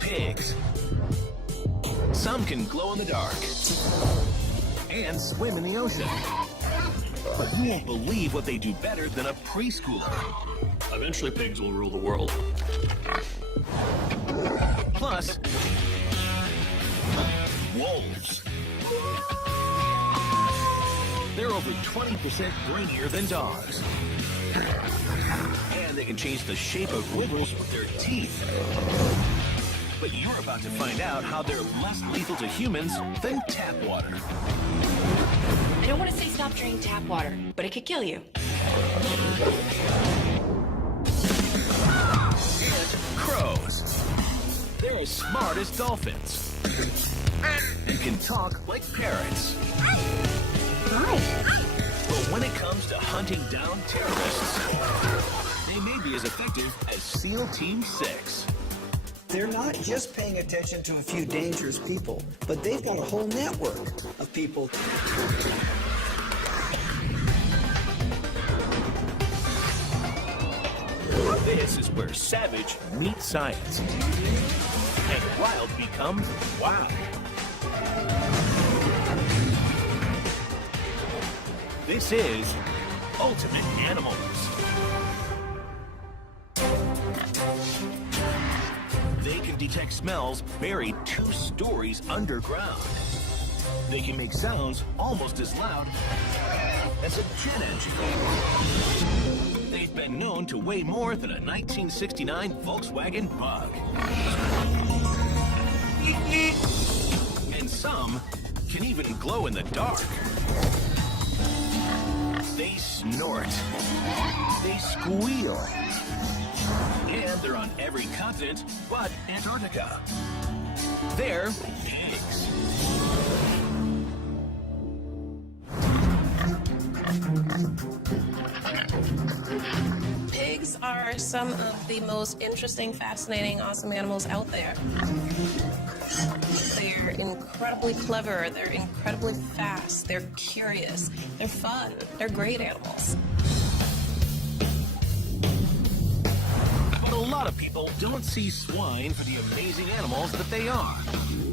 Pigs. Some can glow in the dark and swim in the ocean. But you won't believe what they do better than a preschooler. Eventually, pigs will rule the world. Plus, wolves. They're over 20% brainier than dogs. And they can change the shape of rivers with their teeth. But you're about to find out how they're less lethal to humans than tap water. I don't want to say stop drinking tap water, but it could kill you. And crows. They're as smart as dolphins. And can talk like parrots. But when it comes to hunting down terrorists, they may be as effective as SEAL Team 6. They're not just paying attention to a few dangerous people, but they've got a whole network of people. This is where savage meets science. And wild becomes wow. This is Ultimate Animals. They can detect smells buried 2 stories underground. They can make sounds almost as loud as a jet engine. They've been known to weigh more than a 1969 Volkswagen Bug. And some can even glow in the dark. They snort. They squeal. And they're on every continent but Antarctica. They're pigs. Pigs are some of the most interesting, fascinating, awesome animals out there. They're incredibly clever, they're incredibly fast, they're curious, they're fun, they're great animals. But a lot of people don't see swine for the amazing animals that they are.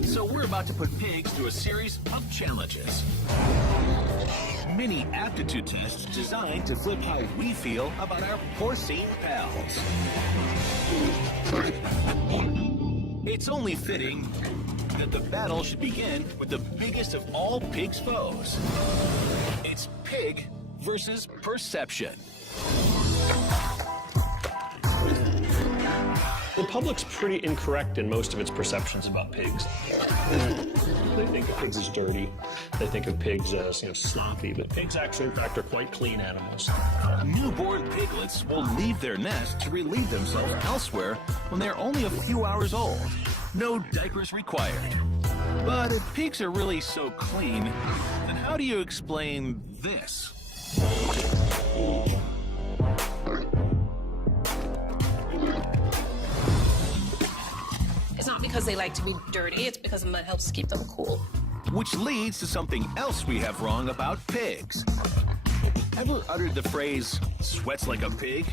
So we're about to put pigs through a series of challenges. Mini aptitude tests designed to flip how we feel about our porcine pals. It's only fitting that the battle should begin with the biggest of all pigs' foes. It's pig versus perception. The public's pretty incorrect in most of its perceptions about pigs. They think of pigs as dirty. They think of pigs as, sloppy, but pigs actually, in fact, are quite clean animals. Newborn piglets will leave their nest to relieve themselves elsewhere when they're only a few hours old. No diapers required. But if pigs are really so clean, then how do you explain this? It's not because they like to be dirty, it's because mud helps keep them cool. Which leads to something else we have wrong about pigs. Ever uttered the phrase, sweats like a pig?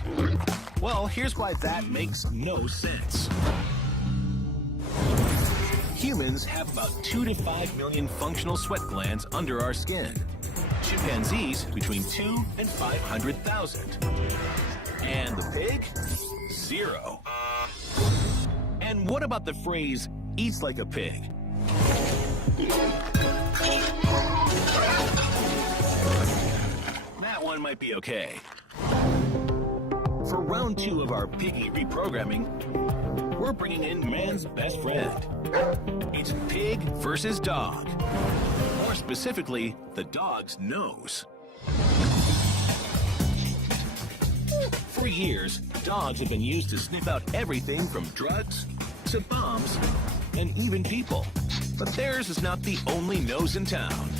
Well, here's why that makes no sense. Humans have about 2 to 5 million functional sweat glands under our skin. Chimpanzees between 2 and 500,000. And the pig? 0. And And what about the phrase, eats like a pig? That one might be okay. For round 2 of our piggy reprogramming, we're bringing in man's best friend. It's pig versus dog. More specifically, the dog's nose. For years, dogs have been used to sniff out everything from drugs to bombs and even people. But theirs is not the only nose in town.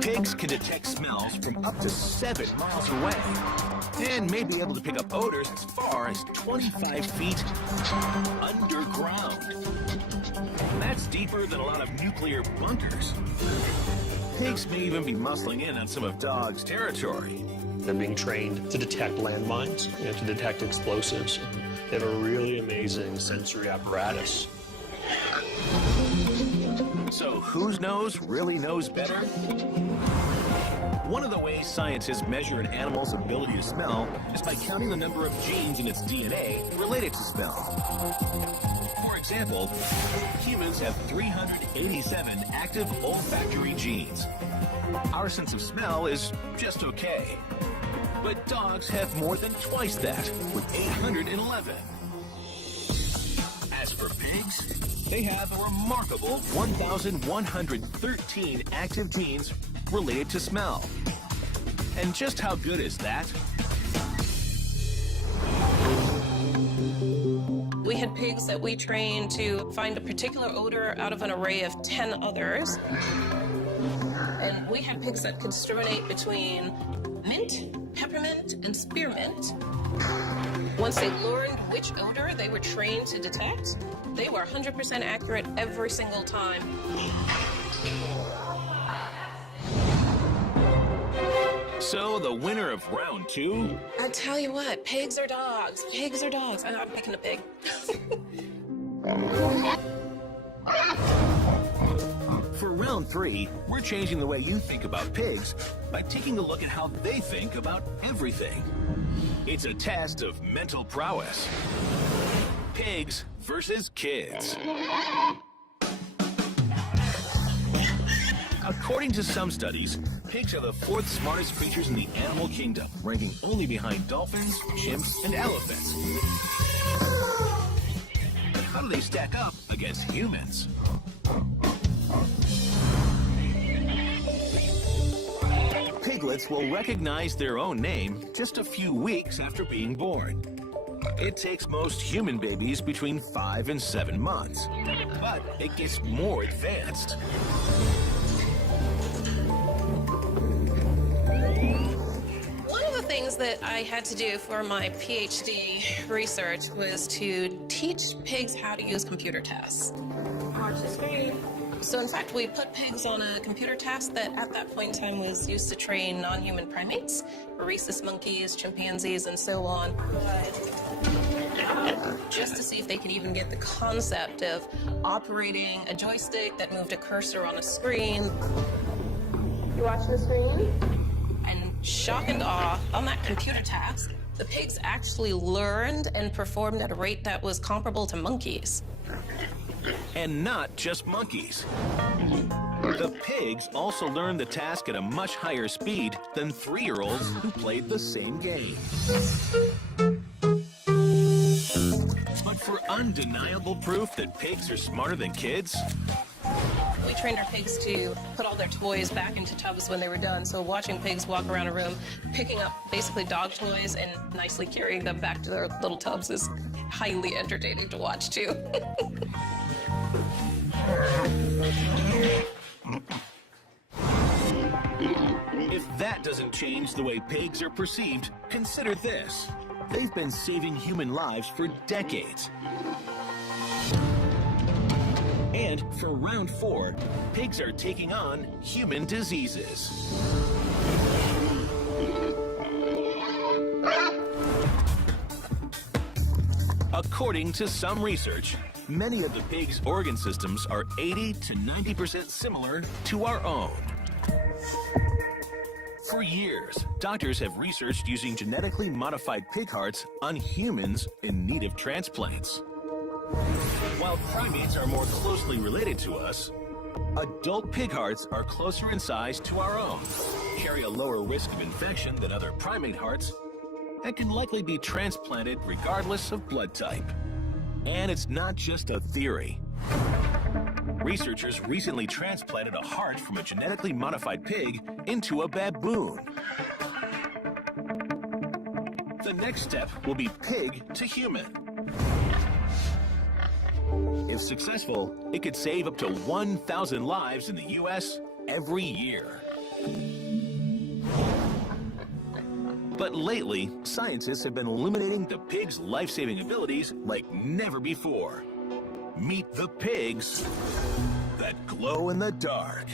Pigs can detect smells from up to 7 miles away and may be able to pick up odors as far as 25 feet underground. That's deeper than a lot of nuclear bunkers. Pigs may even be muscling in on some of dogs' territory. They're being trained to detect landmines, to detect explosives. They have a really amazing sensory apparatus. So whose nose really knows better? One of the ways scientists measure an animal's ability to smell is by counting the number of genes in its DNA related to smell. For example, humans have 387 active olfactory genes. Our sense of smell is just okay. But dogs have more than twice that, with 811. As for pigs, they have a remarkable 1,113 active genes related to smell. And just how good is that? We had pigs that we trained to find a particular odor out of an array of 10 others. And we had pigs that could discriminate between mint, peppermint, and spearmint. Once they learned which odor they were trained to detect, they were 100% accurate every single time. So the winner of round 2? I tell you what, pigs are dogs. Pigs are dogs. I'm picking a pig. For round 3, we're changing the way you think about pigs by taking a look at how they think about everything. It's a test of mental prowess. Pigs versus kids. According to some studies, pigs are the 4th smartest creatures in the animal kingdom, ranking only behind dolphins, chimps, and elephants. But how do they stack up against humans? Piglets will recognize their own name just a few weeks after being born. It takes most human babies between 5 and 7 months, but it gets more advanced. One of the things that I had to do for my PhD research was to teach pigs how to use computer tasks. Watch the screen. So in fact, we put pigs on a computer task that at that point in time was used to train non-human primates, rhesus monkeys, chimpanzees, and so on. Just to see if they could even get the concept of operating a joystick that moved a cursor on a screen. You watching the screen? And shock and awe, on that computer task, the pigs actually learned and performed at a rate that was comparable to monkeys. And not just monkeys. The pigs also learned the task at a much higher speed than 3-year-olds who played the same game. But for undeniable proof that pigs are smarter than kids, We trained our pigs to put all their toys back into tubs when they were done. So watching pigs walk around a room, picking up basically dog toys and nicely carrying them back to their little tubs is highly entertaining to watch too. if that doesn't change the way pigs are perceived, consider this. They've been saving human lives for decades. And for round 4, pigs are taking on human diseases. According to some research, many of the pigs' organ systems are 80 to 90% similar to our own. For years, doctors have researched using genetically modified pig hearts on humans in need of transplants. While primates are more closely related to us, adult pig hearts are closer in size to our own, carry a lower risk of infection than other primate hearts, and can likely be transplanted regardless of blood type. And it's not just a theory. Researchers recently transplanted a heart from a genetically modified pig into a baboon. The next step will be pig to human. If successful, it could save up to 1,000 lives in the U.S. every year. But lately, scientists have been illuminating the pig's life-saving abilities like never before. Meet the pigs that glow in the dark.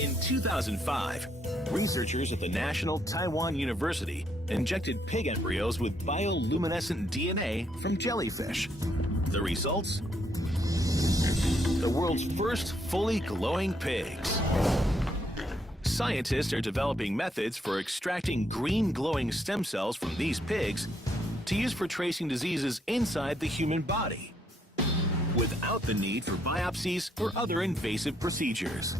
In 2005, researchers at the National Taiwan University injected pig embryos with bioluminescent DNA from jellyfish. The results? The world's first fully glowing pigs. Scientists are developing methods for extracting green glowing stem cells from these pigs to use for tracing diseases inside the human body, without the need for biopsies or other invasive procedures.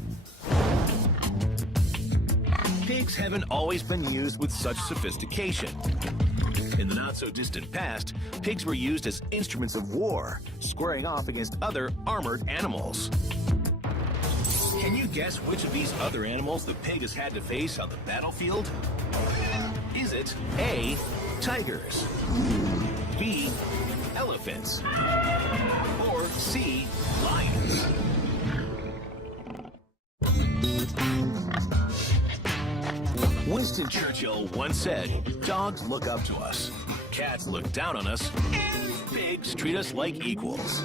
Pigs haven't always been used with such sophistication. In the not-so-distant past, pigs were used as instruments of war, squaring off against other armored animals. Can you guess which of these other animals the pig has had to face on the battlefield? Is it A, tigers, B, elephants, or C, lions? Winston Churchill once said, "Dogs look up to us, cats look down on us, and pigs treat us like equals."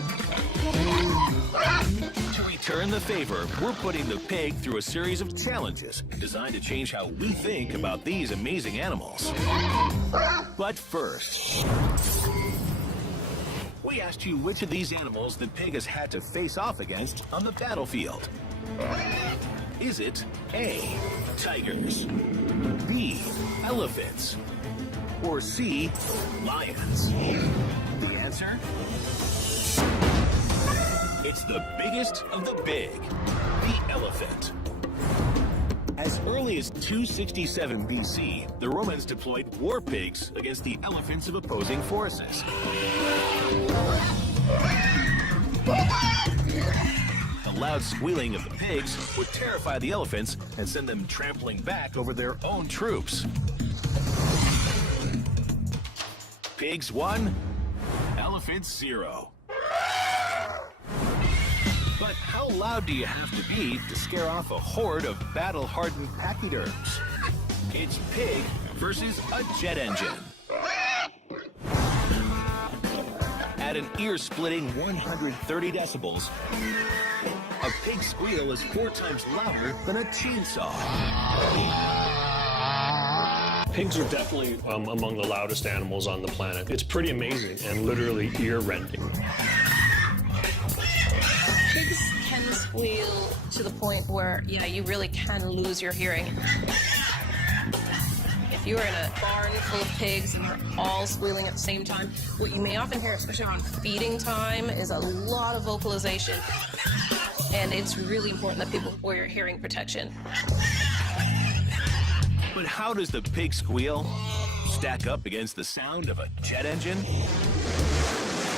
To return the favor, we're putting the pig through a series of challenges designed to change how we think about these amazing animals. But first, we asked you which of these animals the pig has had to face off against on the battlefield. Is it A, tigers, B, elephants, or C, lions? The answer? It's the biggest of the big, the elephant. As early as 267 BC, the Romans deployed war pigs against the elephants of opposing forces. The loud squealing of the pigs would terrify the elephants and send them trampling back over their own troops. Pigs 1, elephants 0. But how loud do you have to be to scare off a horde of battle-hardened pachyderms? It's pig versus a jet engine. At an ear-splitting 130 decibels, a pig's squeal is 4 times louder than a chainsaw. Pigs are definitely among the loudest animals on the planet. It's pretty amazing and literally ear-rending. Pigs can squeal to the point where, yeah, you really can lose your hearing. If you are in a barn full of pigs and they're all squealing at the same time, what you may often hear, especially around feeding time, is a lot of vocalization. And it's really important that people wear hearing protection. But how does the pig squeal stack up against the sound of a jet engine?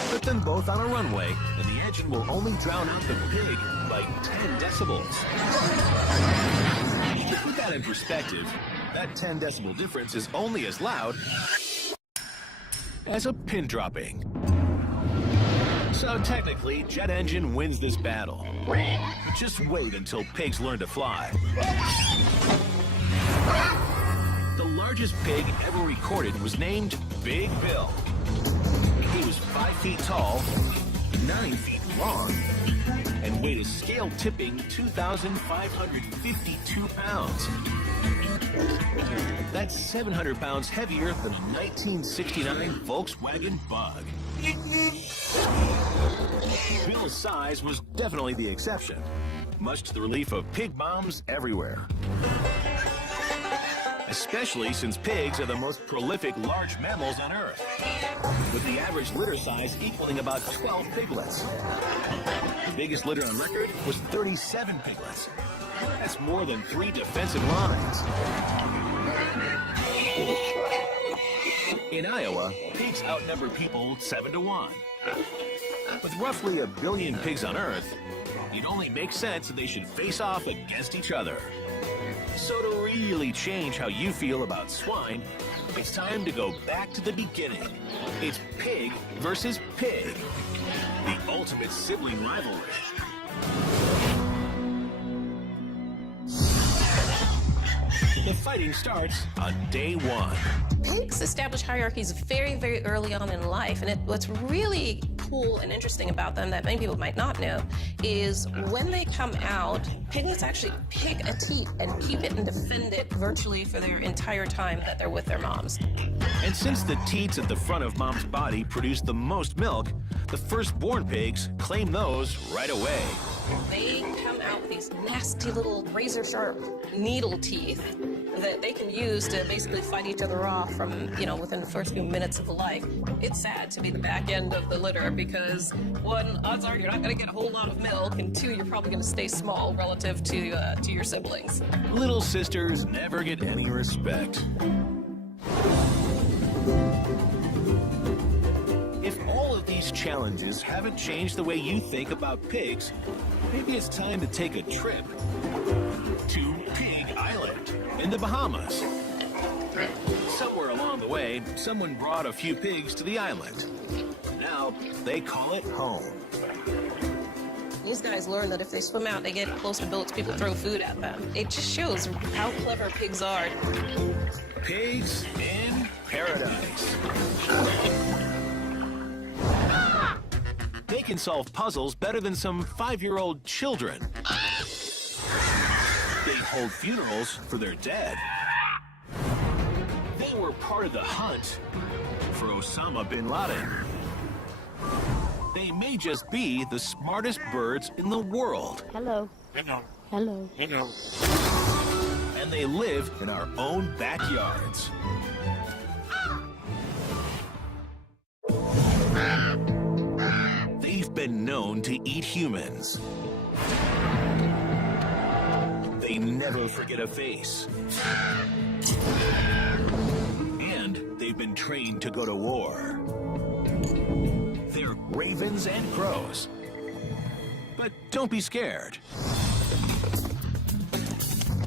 Put them both on a runway, and the engine will only drown out the pig by 10 decibels. To put that in perspective, that 10 decibel difference is only as loud as a pin dropping. So technically, jet engine wins this battle. Just wait until pigs learn to fly. The largest pig ever recorded was named Big Bill. He was 5 feet tall, 9 feet long, and weighed a scale-tipping 2,552 pounds. That's 700 pounds heavier than a 1969 Volkswagen Bug. Bill's size was definitely the exception. much to the relief of pig moms everywhere. Especially since pigs are the most prolific large mammals on Earth, with the average litter size equaling about 12 piglets. The biggest litter on record was 37 piglets. That's more than 3 defensive lines. In Iowa, pigs outnumber people 7-1. With roughly 1 billion pigs on Earth, it only makes sense that they should face off against each other. So to really change how you feel about swine, it's time to go back to the beginning. It's pig versus pig, the ultimate sibling rivalry. The fighting starts on day 1. Pigs establish hierarchies very, very early on in life, and what's really cool and interesting about them that many people might not know is when they come out, piglets actually pick a teat and keep it and defend it virtually for their entire time that they're with their moms. And since the teats at the front of mom's body produce the most milk, the firstborn pigs claim those right away. They come out with these nasty little razor-sharp needle teeth that they can use to basically fight each other off from, within the first few minutes of life. It's sad to be the back end of the litter because, 1, odds are you're not going to get a whole lot of milk, and 2, you're probably going to stay small relative to your siblings. Little sisters never get any respect. If all of these challenges haven't changed the way you think about pigs, maybe it's time to take a trip to Pig Island in the Bahamas. Somewhere along the way, someone brought a few pigs to the island. Now, they call it home. These guys learn that if they swim out, they get close to boats, people throw food at them. It just shows how clever pigs are. Pigs in paradise. They can solve puzzles better than some 5-year-old children. They hold funerals for their dead. They were part of the hunt for Osama bin Laden. They may just be the smartest birds in the world. Hello. Hello. Hello. Hello. And they live in our own backyards. They've been known to eat humans. They never forget a face. And they've been trained to go to war. They're ravens and crows. But don't be scared.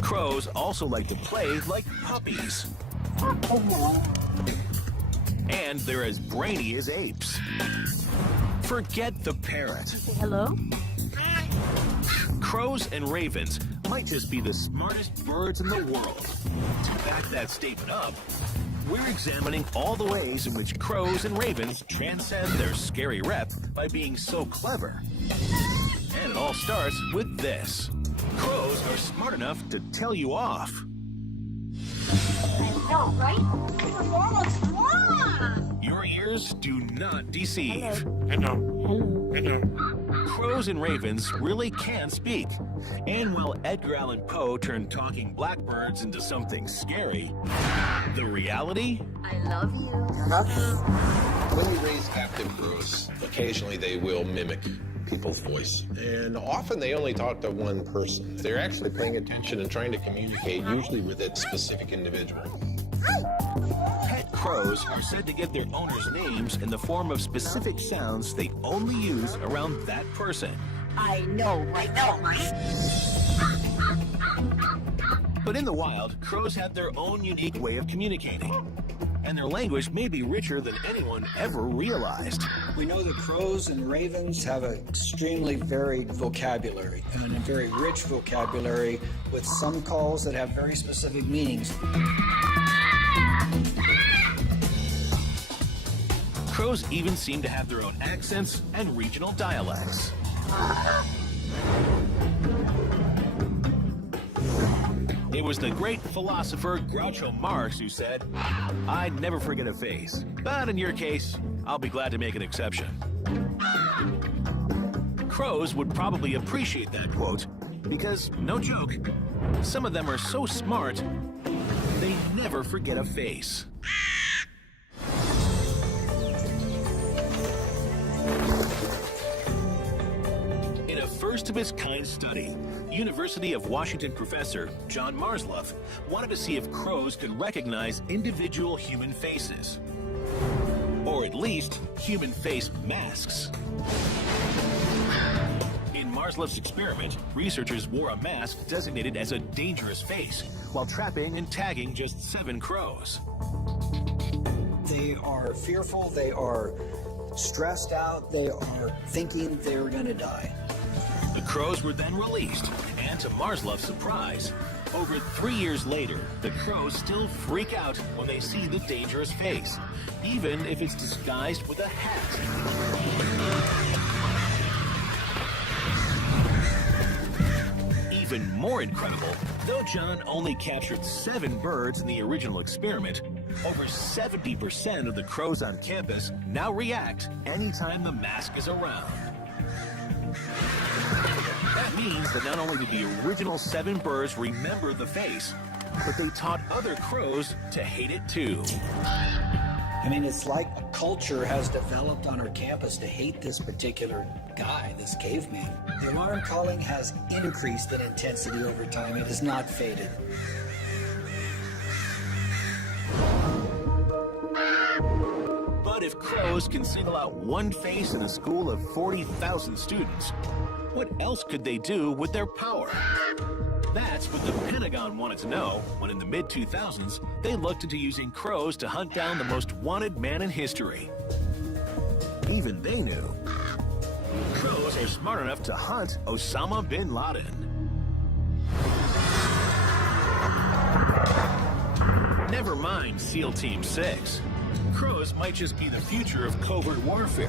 Crows also like to play like puppies. And they're as brainy as apes. Forget the parrot. Hello? Crows and ravens might just be the smartest birds in the world. To back that statement up, we're examining all the ways in which crows and ravens transcend their scary rep by being so clever. And it all starts with this. Crows are smart enough to tell you off. No, right? Your ears do not deceive. Hello. Hello. Crows and ravens really can speak. And while Edgar Allan Poe turned talking blackbirds into something scary, the reality? I love you. When you raise captive crows, occasionally they will mimic people's voice. And often they only talk to one person. They're actually paying attention and trying to communicate, usually with a specific individual. Pet crows are said to get their owners' names in the form of specific sounds they only use around that person. I know, right? But in the wild, crows have their own unique way of communicating. And their language may be richer than anyone ever realized. We know that crows and ravens have an extremely varied vocabulary and a very rich vocabulary with some calls that have very specific meanings. Crows even seem to have their own accents and regional dialects. It was the great philosopher Groucho Marx who said, "I'd never forget a face, but in your case, I'll be glad to make an exception." Crows would probably appreciate that quote Because, no joke, some of them are so smart, they never forget a face. In a first-of-its-kind study, University of Washington professor John Marsloff wanted to see if crows could recognize individual human faces. Or at least, human face masks. In Marsloff's experiment, researchers wore a mask designated as a dangerous face while trapping and tagging just 7 crows. They are fearful, they are stressed out, they are thinking they're going to die. The crows were then released, and to Marsloff's surprise, over 3 years later, the crows still freak out when they see the dangerous face, even if it's disguised with a hat. Even more incredible, though John only captured 7 birds in the original experiment, over 70% of the crows on campus now react anytime the mask is around. That means that not only did the original 7 birds remember the face, but they taught other crows to hate it too. I mean, it's like a culture has developed on our campus to hate this particular guy, this caveman. The alarm calling has increased in intensity over time. It has not faded. But if crows can single out one face in a school of 40,000 students, what else could they do with their power? That's what the Pentagon wanted to know when in the mid-2000s, they looked into using crows to hunt down the most wanted man in history. Even they knew. Crows are smart enough to hunt Osama bin Laden. Never mind SEAL Team 6. Crows might just be the future of covert warfare.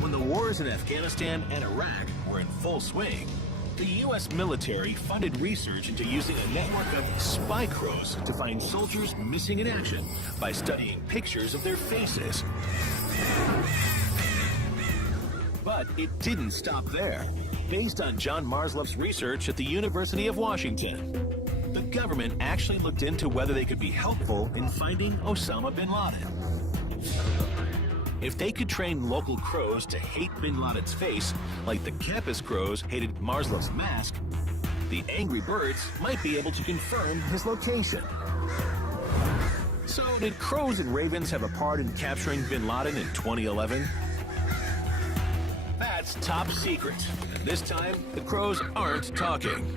When the wars in Afghanistan and Iraq were in full swing, the U.S. military funded research into using a network of spy crows to find soldiers missing in action by studying pictures of their faces. But it didn't stop there. Based on John Marsloff's research at the University of Washington, the government actually looked into whether they could be helpful in finding Osama bin Laden. If they could train local crows to hate bin Laden's face, like the campus crows hated Marsloff's mask, the angry birds might be able to confirm his location. So did crows and ravens have a part in capturing bin Laden in 2011? That's top secret. And this time, the crows aren't talking.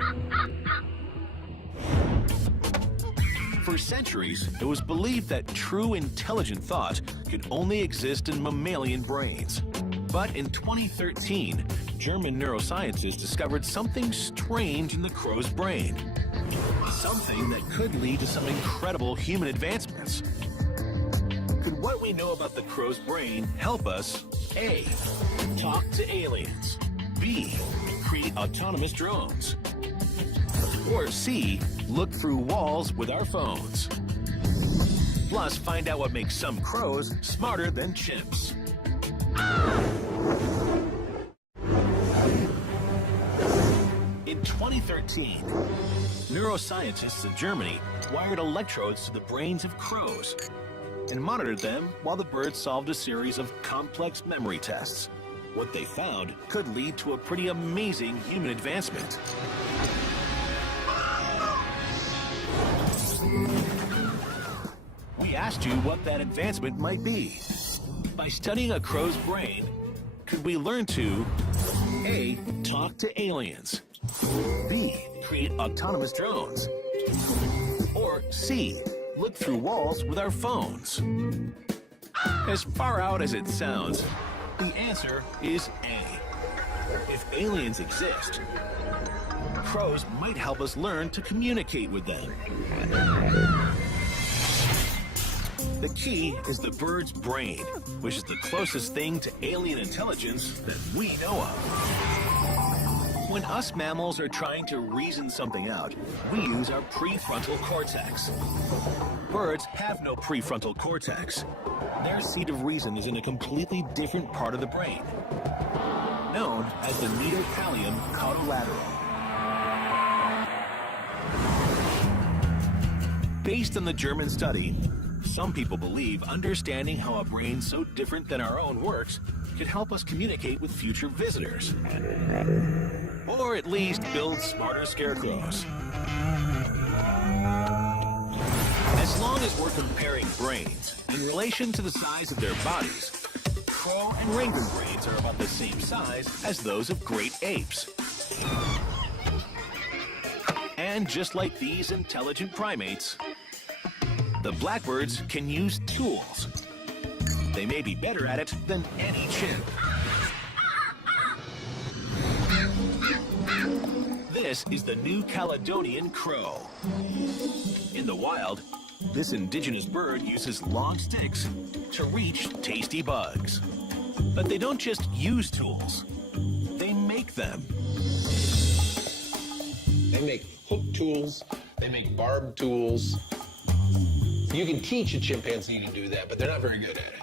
For centuries, it was believed that true intelligent thought could only exist in mammalian brains. But in 2013, German neuroscientists discovered something strange in the crow's brain. Something that could lead to some incredible human advancements. Could what we know about the crow's brain help us, A, talk to aliens, B, create autonomous drones, or C, look through walls with our phones? Plus, find out what makes some crows smarter than chimps. In 2013, neuroscientists in Germany wired electrodes to the brains of crows and monitored them while the birds solved a series of complex memory tests. What they found could lead to a pretty amazing human advancement. We asked you what that advancement might be. By studying a crow's brain, could we learn to A, talk to aliens, B, create autonomous drones, or C, look through walls with our phones? As far out as it sounds, the answer is A. If aliens exist, crows might help us learn to communicate with them. The key is the bird's brain, which is the closest thing to alien intelligence that we know of. When us mammals are trying to reason something out, we use our prefrontal cortex. Birds have no prefrontal cortex. Their seat of reason is in a completely different part of the brain. known as the Metapallium caudolateral. Based on the German study, some people believe understanding how a brain so different than our own works could help us communicate with future visitors. Or at least build smarter scarecrows. As long as we're comparing brains in relation to the size of their bodies, crow and raven brains are about the same size as those of great apes. And just like these intelligent primates, the blackbirds can use tools. They may be better at it than any chimp. This is the New Caledonian crow. In the wild, this indigenous bird uses long sticks to reach tasty bugs. But they don't just use tools, they make them. They make hook tools, they make barb tools. You can teach a chimpanzee to do that, but they're not very good at it.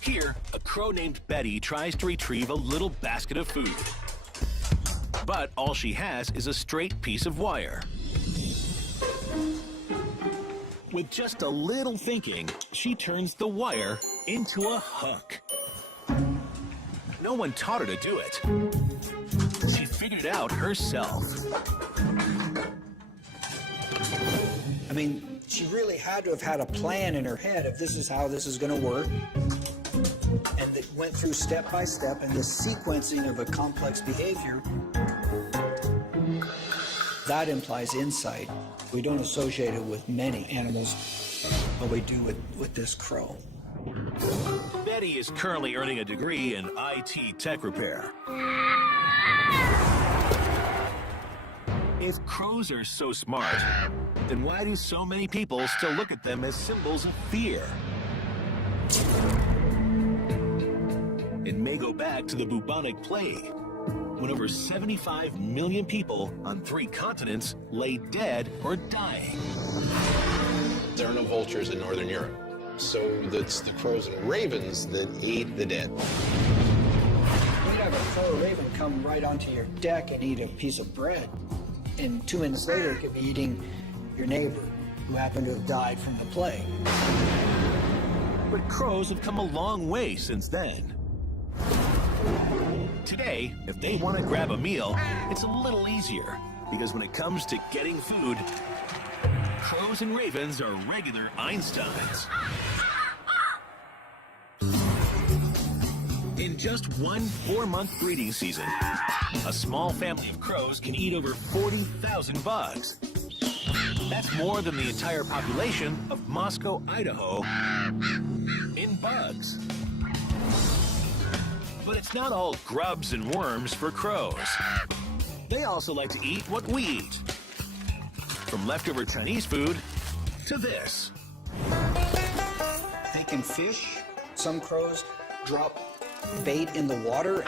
Here, a crow named Betty tries to retrieve a little basket of food. But all she has is a straight piece of wire. With just a little thinking, she turns the wire into a hook. No one taught her to do it. She figured it out herself. I mean, she really had to have had a plan in her head of this is how this is going to work. And it went through step by step, and the sequencing of a complex behavior, that implies insight. We don't associate it with many animals, but we do with this crow. Betty is currently earning a degree in IT tech repair. If crows are so smart, then why do so many people still look at them as symbols of fear? It may go back to the bubonic plague, when over 75 million people on 3 continents lay dead or dying. There are no vultures in Northern Europe, so it's the crows and ravens that ate the dead. You'd have a crow or raven come right onto your deck and eat a piece of bread, and 2 minutes later it could be eating your neighbor who happened to have died from the plague. But crows have come a long way since then. Today, if they want to grab a meal, it's a little easier, because when it comes to getting food, crows and ravens are regular Einsteins. In just one 4-month breeding season, a small family of crows can eat over 40,000 bugs. That's more than the entire population of Moscow, Idaho, in bugs. But it's not all grubs and worms for crows. They also like to eat what we eat. From leftover Chinese food to this. They can fish. Some crows drop bait in the water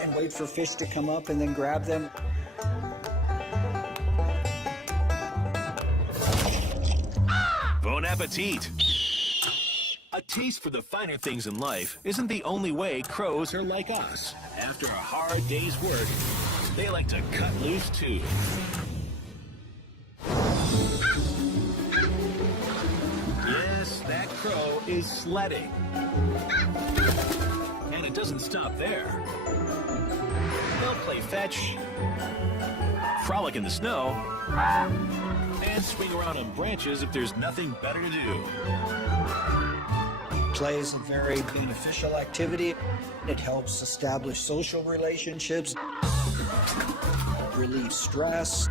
and wait for fish to come up and then grab them. Bon appetit! A taste for the finer things in life isn't the only way crows are like us. After a hard day's work, they like to cut loose too. Yes, that crow is sledding. And it doesn't stop there. They'll play fetch, frolic in the snow, and swing around on branches if there's nothing better to do. Play is a very beneficial activity. It helps establish social relationships, relieve stress.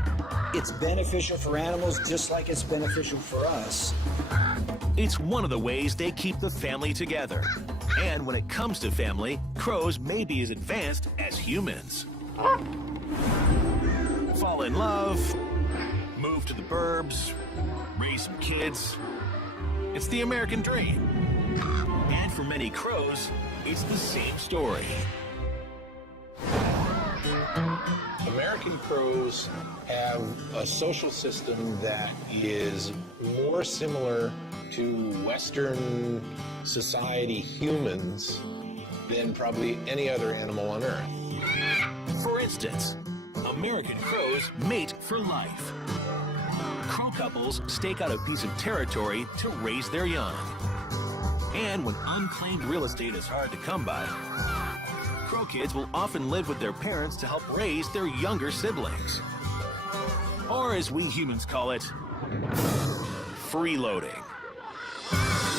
It's beneficial for animals just like it's beneficial for us. It's one of the ways they keep the family together. And when it comes to family, crows may be as advanced as humans. Fall in love, move to the burbs, raise some kids. It's the American dream. And for many crows, it's the same story. American crows have a social system that is more similar to Western society humans than probably any other animal on Earth. For instance, American crows mate for life. Crow couples stake out a piece of territory to raise their young. And when unclaimed real estate is hard to come by, crow kids will often live with their parents to help raise their younger siblings. Or as we humans call it, freeloading.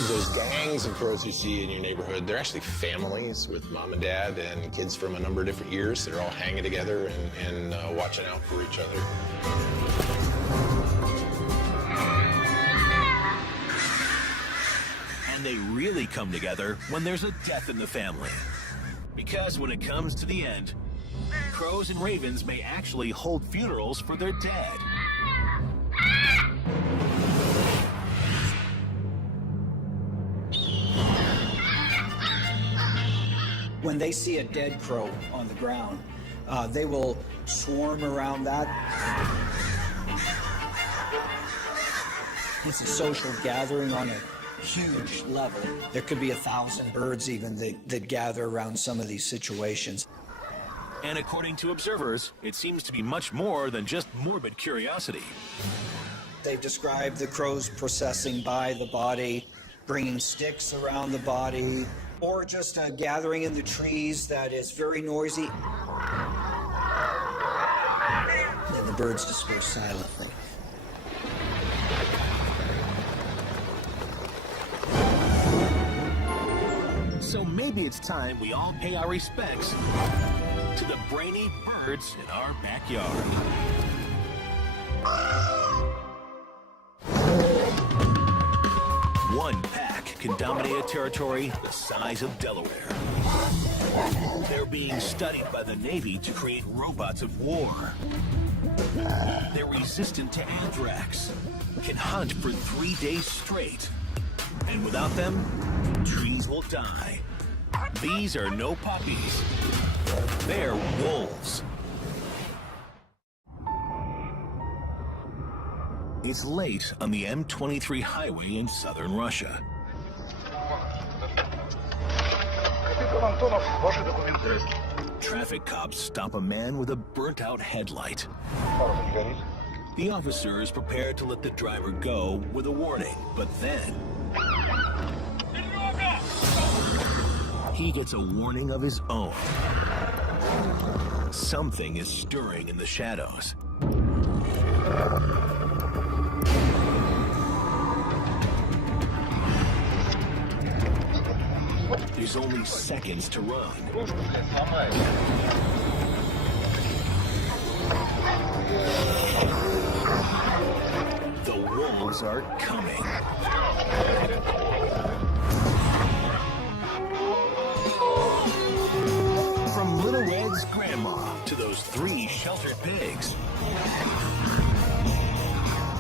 Those gangs of crows you see in your neighborhood, they're actually families with mom and dad and kids from a number of different years. They're all hanging together and watching out for each other. And they really come together when there's a death in the family. Because when it comes to the end, crows and ravens may actually hold funerals for their dead. When they see a dead crow on the ground, they will swarm around that. It's a social gathering on a huge level. There could be 1,000 birds even that gather around some of these situations. And according to observers, it seems to be much more than just morbid curiosity. They've described the crows processing by the body, bringing sticks around the body, or just a gathering in the trees that is very noisy. Then the birds disperse silently. So maybe it's time we all pay our respects to the brainy birds in our backyard. One pack can dominate a territory the size of Delaware. They're being studied by the Navy to create robots of war. They're resistant to anthrax, can hunt for 3 days straight. And without them, trees will die. These are no puppies. They're wolves. It's late on the M23 highway in southern Russia. Traffic cops stop a man with a burnt-out headlight. The officer is prepared to let the driver go with a warning, but then he gets a warning of his own. Something is stirring in the shadows. There's only seconds to run. The wolves are coming. From Little Red's grandma to those 3 sheltered pigs,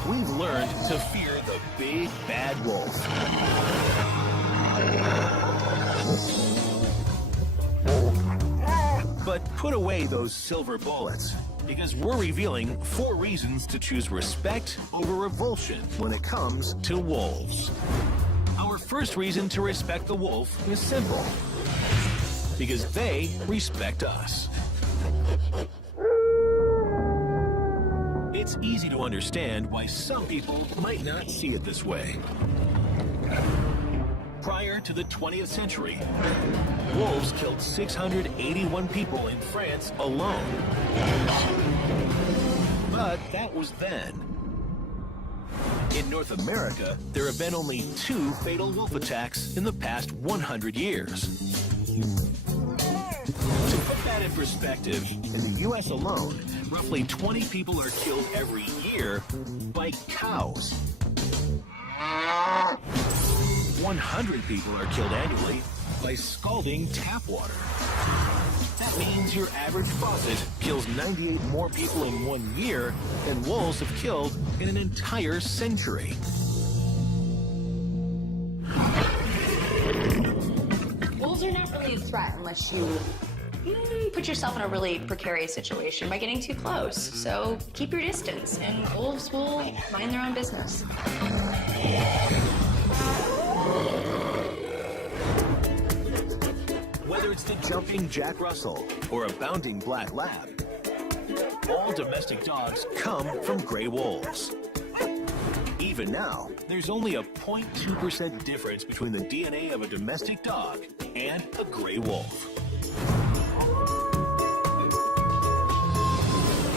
we've learned to fear the big bad wolf. But put away those silver bullets, because we're revealing 4 reasons to choose respect over revulsion when it comes to wolves. Our first reason to respect the wolf is simple. Because they respect us. It's easy to understand why some people might not see it this way. Prior to the 20th century, wolves killed 681 people in France alone. But that was then. In North America, there have been only 2 fatal wolf attacks in the past 100 years. To put that in perspective, in the U.S. alone, roughly 20 people are killed every year by cows. 100 people are killed annually by scalding tap water. That means your average faucet kills 98 more people in 1 year than wolves have killed in an entire century. Wolves are not really a threat unless you put yourself in a really precarious situation by getting too close. So keep your distance, and wolves will mind their own business. Whether it's the jumping Jack Russell or a bounding black lab, all domestic dogs come from gray wolves. Even now, there's only a 0.2% difference between the DNA of a domestic dog and a gray wolf.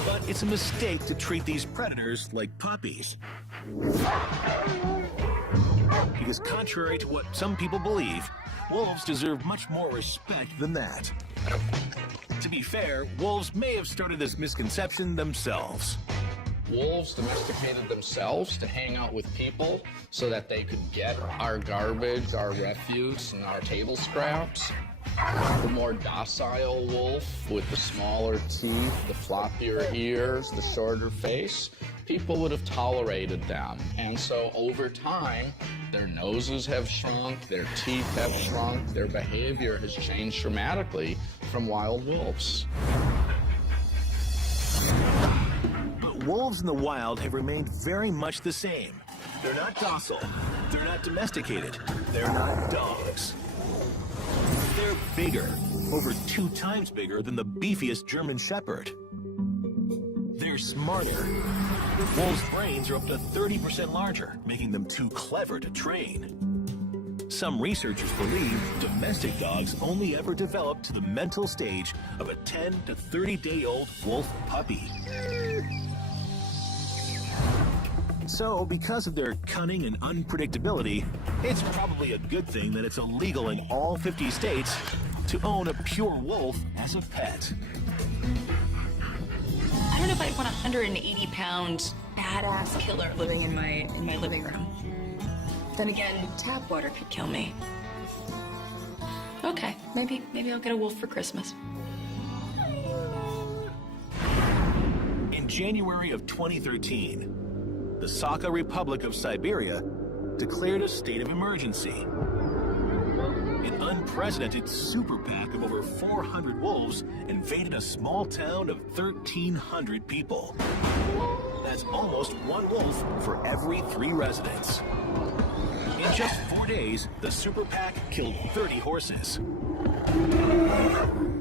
But it's a mistake to treat these predators like puppies. Because contrary to what some people believe, wolves deserve much more respect than that. To be fair, wolves may have started this misconception themselves. Wolves domesticated themselves to hang out with people so that they could get our garbage, our refuse, and our table scraps. The more docile wolf with the smaller teeth, the floppier ears, the shorter face, people would have tolerated them. And so over time, their noses have shrunk, their teeth have shrunk, their behavior has changed dramatically from wild wolves. Wolves in the wild have remained very much the same. They're not docile. They're not domesticated. They're not dogs. They're bigger, over 2 times bigger than the beefiest German Shepherd. They're smarter. Wolves' brains are up to 30% larger, making them too clever to train. Some researchers believe domestic dogs only ever develop to the mental stage of a 10 to 30-day-old wolf puppy. So, because of their cunning and unpredictability, it's probably a good thing that it's illegal in all 50 states to own a pure wolf as a pet. I don't know if I'd want a 180-pound badass killer living in my living room. Then again, tap water could kill me. Okay, maybe I'll get a wolf for Christmas. In January of 2013, the Sakha Republic of Siberia declared a state of emergency. An unprecedented super pack of over 400 wolves invaded a small town of 1,300 people. That's almost 1 wolf for every 3 residents. In just 4 days, the super pack killed 30 horses.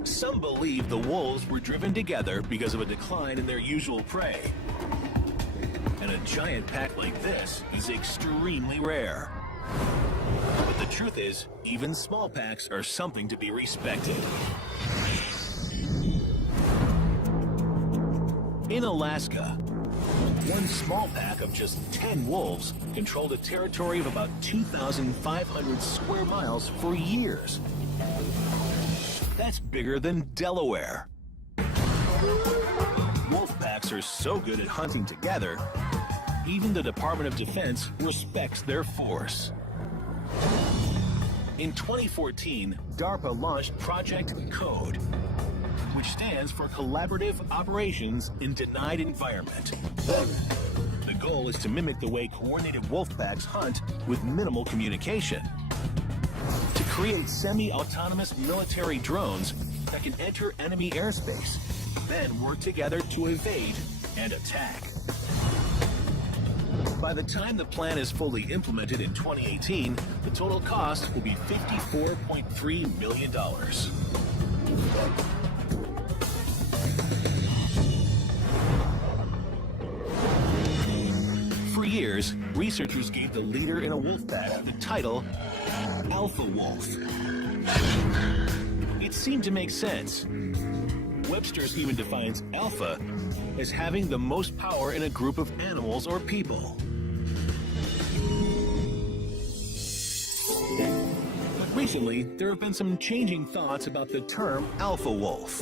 Some believe the wolves were driven together because of a decline in their usual prey. And a giant pack like this is extremely rare. But the truth is, even small packs are something to be respected. In Alaska, one small pack of just 10 wolves controlled a territory of about 2,500 square miles for years. That's bigger than Delaware. Wolf packs are so good at hunting together, even the Department of Defense respects their force. In 2014, DARPA launched Project Code, which stands for Collaborative Operations in Denied Environment. The goal is to mimic the way coordinated wolf packs hunt with minimal communication. To create semi-autonomous military drones that can enter enemy airspace, then work together to evade and attack. By the time the plan is fully implemented in 2018, the total cost will be $54.3 million. For years, researchers gave the leader in a wolf pack the title Alpha Wolf. It seemed to make sense. Webster's even defines alpha as having the most power in a group of animals or people. But recently, there have been some changing thoughts about the term alpha wolf.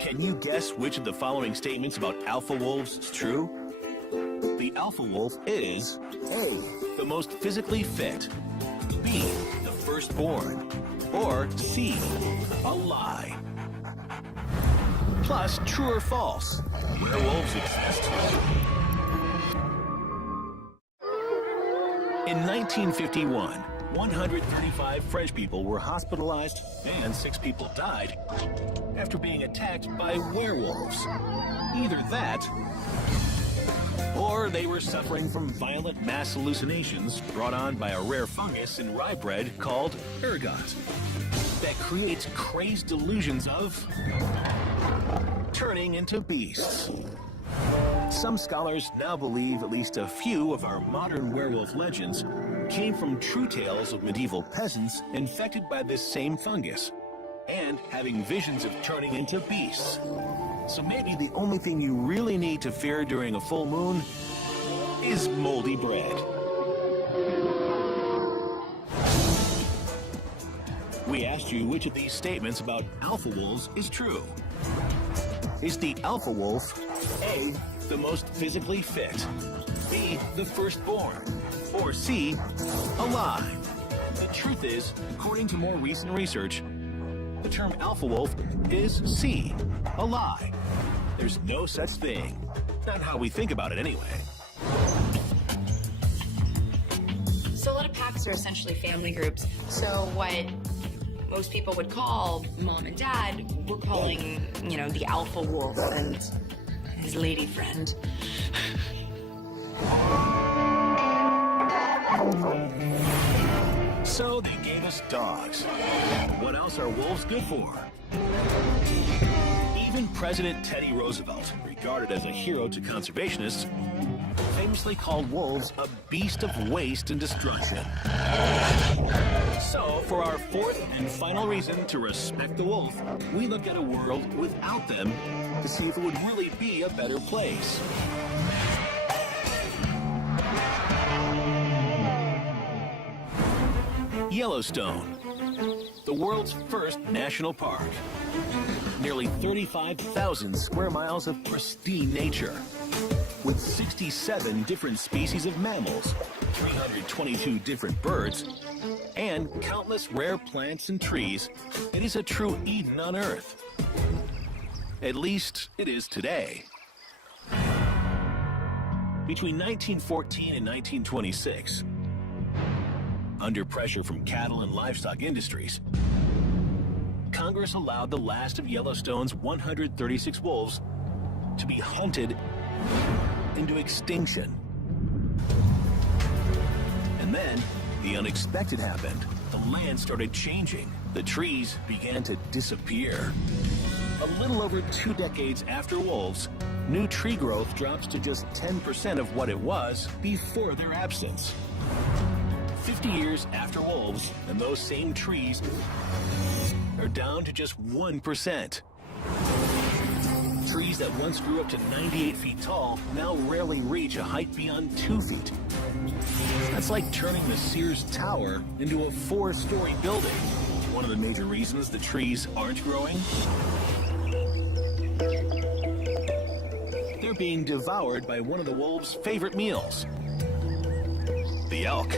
Can you guess which of the following statements about alpha wolves is true? The alpha wolf is A, the most physically fit, B, the firstborn, or C, a lie. Plus, true or false, werewolves exist. In 1951, 135 French people were hospitalized and 6 people died after being attacked by werewolves. Either that, or they were suffering from violent mass hallucinations brought on by a rare fungus in rye bread called ergot that creates crazed delusions of turning into beasts. Some scholars now believe at least a few of our modern werewolf legends came from true tales of medieval peasants infected by this same fungus and having visions of turning into beasts. So maybe the only thing you really need to fear during a full moon is moldy bread. We asked you which of these statements about alpha wolves is true. Is the alpha wolf A, the most physically fit, B, the firstborn, or C, alive? The truth is, according to more recent research, the term alpha wolf is C, a lie. There's no such thing. Not how we think about it anyway. So a lot of packs are essentially family groups. So what most people would call mom and dad, we're calling, the alpha wolf and his lady friend. So they gave us dogs. What else are wolves good for? Even President Teddy Roosevelt, regarded as a hero to conservationists, famously called wolves a beast of waste and destruction. So, for our fourth and final reason to respect the wolf, we look at a world without them to see if it would really be a better place. Yellowstone, the world's first national park. Nearly 35,000 square miles of pristine nature, with 67 different species of mammals, 322 different birds, and countless rare plants and trees. It is a true Eden on Earth. At least it is today. Between 1914 and 1926, under pressure from cattle and livestock industries, Congress allowed the last of Yellowstone's 136 wolves to be hunted into extinction. And then the unexpected happened. The land started changing. The trees began to disappear. A little over 2 decades after wolves, new tree growth drops to just 10% of what it was before their absence. 50 years after wolves, and those same trees are down to just 1%. Trees that once grew up to 98 feet tall now rarely reach a height beyond 2 feet. That's like turning the Sears Tower into a 4-story building. One of the major reasons the trees aren't growing? They're being devoured by one of the wolves' favorite meals, the elk.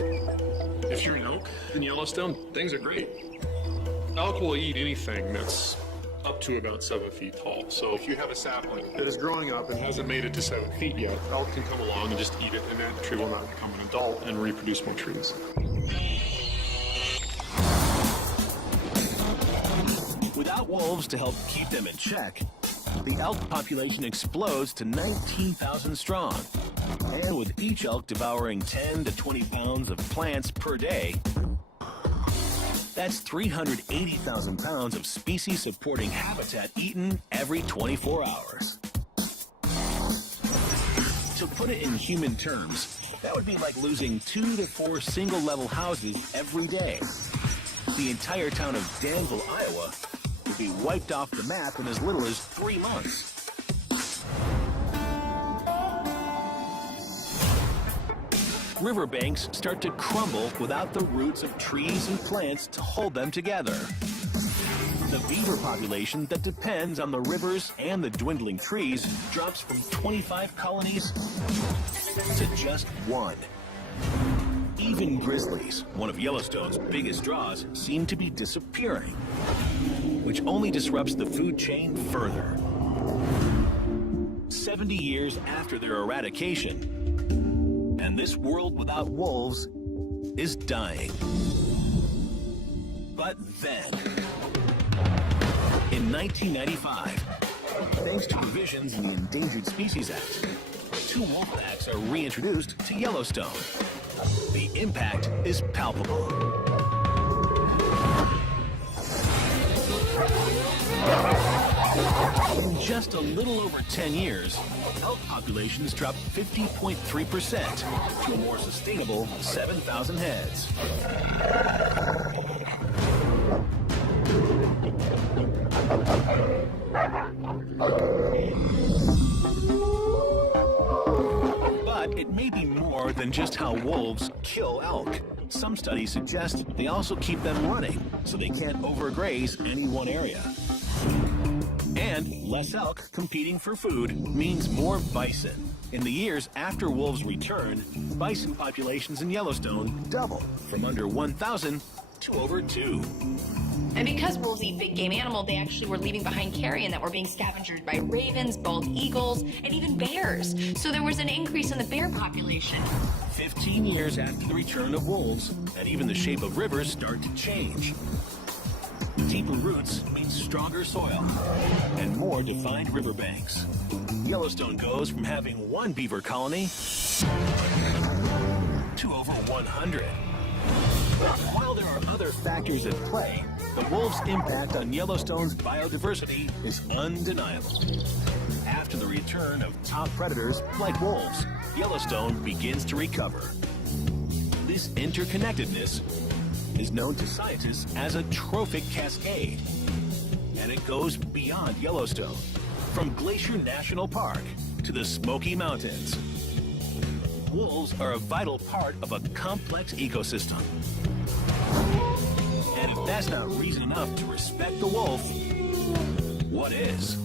If you're an elk in Yellowstone, things are great. Elk will eat anything that's up to about 7 feet tall. So if you have a sapling that is growing up and hasn't made it to 7 feet yet, elk can come along and just eat it, and that tree will not become an adult and reproduce more trees. Without wolves to help keep them in check, the elk population explodes to 19,000 strong. And with each elk devouring 10 to 20 pounds of plants per day, that's 380,000 pounds of species-supporting habitat eaten every 24 hours. To put it in human terms, that would be like losing 2 to 4 single-level houses every day. The entire town of Danville, Iowa, would be wiped off the map in as little as 3 months. Riverbanks start to crumble without the roots of trees and plants to hold them together. The beaver population that depends on the rivers and the dwindling trees drops from 25 colonies to just 1. Even grizzlies, one of Yellowstone's biggest draws, seem to be disappearing, which only disrupts the food chain further. 70 years after their eradication, and this world without wolves is dying. But then, in 1995, thanks to provisions in the Endangered Species Act, 2 wolf packs are reintroduced to Yellowstone. The impact is palpable. In just a little over 10 years, elk populations dropped 50.3% to a more sustainable 7,000 heads. But it may be more than just how wolves kill elk. Some studies suggest they also keep them running, so they can't overgraze any one area. And less elk competing for food means more bison. In the years after wolves return, bison populations in Yellowstone double from under 1,000 to over 2. And because wolves eat big game animal, they actually were leaving behind carrion that were being scavenged by ravens, bald eagles, and even bears. So there was an increase in the bear population. 15 years after the return of wolves, and even the shape of rivers start to change. Deeper roots mean stronger soil and more defined riverbanks. Yellowstone goes from having 1 beaver colony to over 100. While there are other factors at play, the wolves' impact on Yellowstone's biodiversity is undeniable. After the return of top predators like wolves, Yellowstone begins to recover. This interconnectedness is known to scientists as a trophic cascade, and it goes beyond Yellowstone, from Glacier National Park to the Smoky Mountains. Wolves are a vital part of a complex ecosystem. And if that's not reason enough to respect the wolf, what is?